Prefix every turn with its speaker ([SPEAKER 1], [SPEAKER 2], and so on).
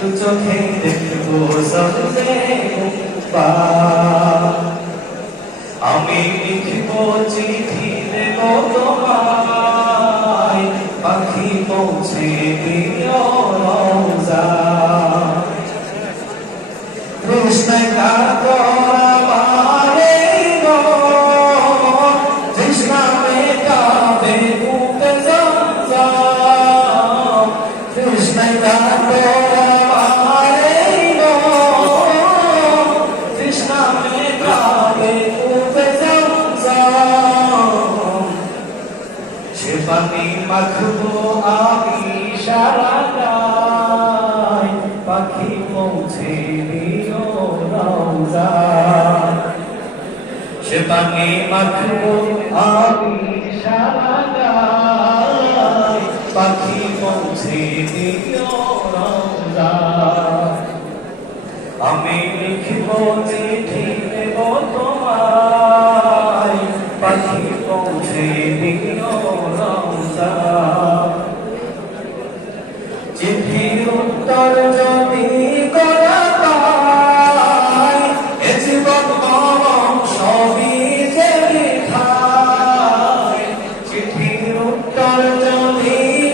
[SPEAKER 1] দু চোখে দেখব সবনে আমি লিখব চিঠি দেব তোমায় পাখি পৌঁছে দিও। পানি মাখবো আমি সারাটাই পাখি পৌঁছে দিও রওজা সে পানি মাখবো আমি সারাটাই পাখি পৌঁছে দিল আমি লিখব চিঠি দেব তোমায়। পাখি পৌঁছে দিল রমজান